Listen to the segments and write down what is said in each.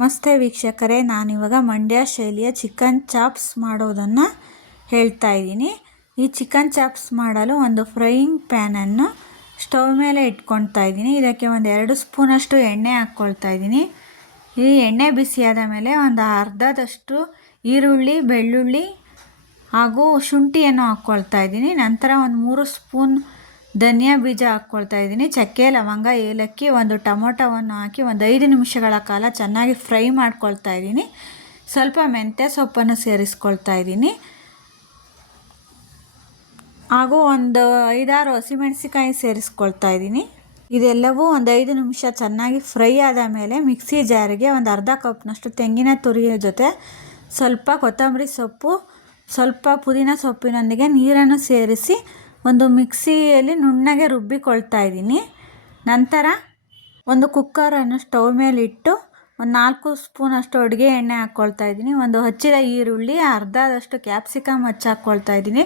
ನಮಸ್ತೆ ವೀಕ್ಷಕರೇ, ನಾನಿವಾಗ ಮಂಡ್ಯ ಶೈಲಿಯ ಚಿಕನ್ ಚಾಪ್ಸ್ ಮಾಡೋದನ್ನು ಹೇಳ್ತಾ ಇದ್ದೀನಿ. ಈ ಚಿಕನ್ ಚಾಪ್ಸ್ ಮಾಡಲು ಒಂದು ಫ್ರೈಯಿಂಗ್ ಪ್ಯಾನನ್ನು ಸ್ಟವ್ ಮೇಲೆ ಇಟ್ಕೊಳ್ತಾ ಇದ್ದೀನಿ. ಇದಕ್ಕೆ ಒಂದು 2 ಸ್ಪೂನಷ್ಟು ಎಣ್ಣೆ ಹಾಕ್ಕೊಳ್ತಾ ಇದ್ದೀನಿ. ಈ ಎಣ್ಣೆ ಬಿಸಿಯಾದ ಮೇಲೆ ಒಂದು ಅರ್ಧದಷ್ಟು ಈರುಳ್ಳಿ, ಬೆಳ್ಳುಳ್ಳಿ ಹಾಗೂ ಶುಂಠಿಯನ್ನು ಹಾಕ್ಕೊಳ್ತಾ ಇದ್ದೀನಿ. ನಂತರ ಒಂದು 3 ಸ್ಪೂನ್ ಧನಿಯಾ ಬೀಜ ಹಾಕ್ಕೊಳ್ತಾ ಇದ್ದೀನಿ. ಚಕ್ಕೆ, ಲವಂಗ, ಏಲಕ್ಕಿ, ಒಂದು ಟೊಮೊಟೊವನ್ನು ಹಾಕಿ ಒಂದು 5 ನಿಮಿಷಗಳ ಕಾಲ ಚೆನ್ನಾಗಿ ಫ್ರೈ ಮಾಡ್ಕೊಳ್ತಾ ಇದ್ದೀನಿ. ಸ್ವಲ್ಪ ಮೆಂತ್ಯ ಸೊಪ್ಪನ್ನು ಸೇರಿಸ್ಕೊಳ್ತಾ ಇದ್ದೀನಿ ಹಾಗೂ ಒಂದು 5-6 ಹಸಿಮೆಣಸಿಕಾಯಿ ಸೇರಿಸ್ಕೊಳ್ತಾ ಇದ್ದೀನಿ. ಇದೆಲ್ಲವೂ ಒಂದು 5 ನಿಮಿಷ ಚೆನ್ನಾಗಿ ಫ್ರೈ ಆದ ಮೇಲೆ ಮಿಕ್ಸಿ ಜಾರಿಗೆ ಒಂದು ಅರ್ಧ ಕಪ್ನಷ್ಟು ತೆಂಗಿನ ತುರಿಯ ಜೊತೆ ಸ್ವಲ್ಪ ಕೊತ್ತಂಬರಿ ಸೊಪ್ಪು, ಸ್ವಲ್ಪ ಪುದೀನ ಸೊಪ್ಪಿನೊಂದಿಗೆ ನೀರನ್ನು ಸೇರಿಸಿ ಒಂದು ಮಿಕ್ಸಿಯಲ್ಲಿ ನುಣ್ಣಗೆ ರುಬ್ಬಿಕೊಳ್ತಾ ಇದ್ದೀನಿ. ನಂತರ ಒಂದು ಕುಕ್ಕರನ್ನು ಸ್ಟವ್ ಮೇಲಿಟ್ಟು ಒಂದು 4 ಸ್ಪೂನಷ್ಟು ಅಡುಗೆ ಎಣ್ಣೆ ಹಾಕ್ಕೊಳ್ತಾ ಇದ್ದೀನಿ. ಒಂದು ಹಚ್ಚಿದ ಈರುಳ್ಳಿ, ಅರ್ಧದಷ್ಟು ಕ್ಯಾಪ್ಸಿಕಮ್ ಹಾಕ್ಕೊಳ್ತಾ ಇದ್ದೀನಿ.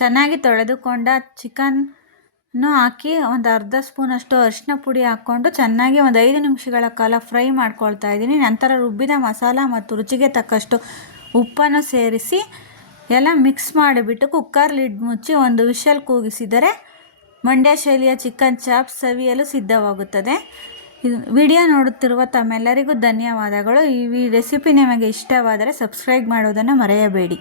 ಚೆನ್ನಾಗಿ ತೊಳೆದುಕೊಂಡ ಚಿಕನ್ನು ಹಾಕಿ ಒಂದು ಅರ್ಧ ಸ್ಪೂನಷ್ಟು ಅರಿಶಿನ ಪುಡಿ ಹಾಕ್ಕೊಂಡು ಚೆನ್ನಾಗಿ ಒಂದು 5 ನಿಮಿಷಗಳ ಕಾಲ ಫ್ರೈ ಮಾಡ್ಕೊಳ್ತಾ ಇದ್ದೀನಿ. ನಂತರ ರುಬ್ಬಿದ ಮಸಾಲ ಮತ್ತು ರುಚಿಗೆ ತಕ್ಕಷ್ಟು ಉಪ್ಪನ್ನು ಸೇರಿಸಿ ಎಲ್ಲ ಮಿಕ್ಸ್ ಮಾಡಿಬಿಟ್ಟು ಕುಕ್ಕರ್ ಲಿಡ್ ಮುಚ್ಚಿ ಒಂದು ವಿಷಲ್ ಕೂಗಿಸಿದರೆ ಮಂಡ್ಯ ಶೈಲಿಯ ಚಿಕನ್ ಚಾಪ್ಸ್ ಸವಿಯಲು ಸಿದ್ಧವಾಗುತ್ತದೆ. ವಿಡಿಯೋ ನೋಡುತ್ತಿರುವ ತಮ್ಮೆಲ್ಲರಿಗೂ ಧನ್ಯವಾದಗಳು. ಈ ರೆಸಿಪಿ ನಿಮಗೆ ಇಷ್ಟವಾದರೆ ಸಬ್ಸ್ಕ್ರೈಬ್ ಮಾಡೋದನ್ನು ಮರೆಯಬೇಡಿ.